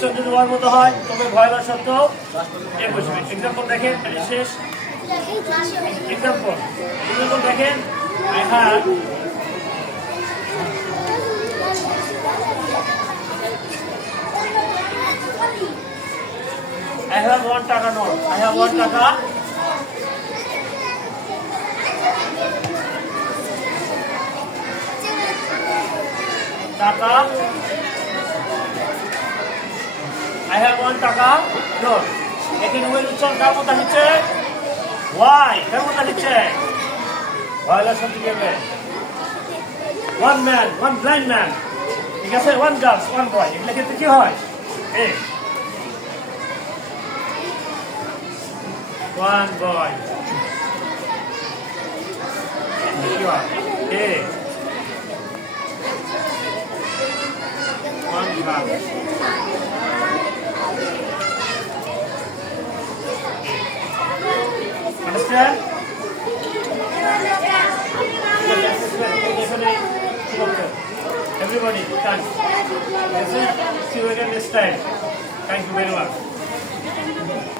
কোশ্চেন যদি ওয়ার মতো হয় তবে ভয়ের শর্ত এ বসবে। এক্সাম্পল দেখেন, এটা শেষ। এক্সাম্পল দেখেন, I have 1 টাকা নোট। I have 1 টাকা। টাকা। I have 1 টাকা নোট। এখানে ওই উচ্চারণ কার মতো হচ্ছে? Why? কার মতো হচ্ছে? ভয়লা শব্দ কি হবে? One man, one blind man. ঠিক আছে, one girl, one boy। এগুলো ক্ষেত্রে কি হয়? এ one boy। কি হয়? এ one girl। Understand? Everybody, thanks. See you again next time. Thank you very much.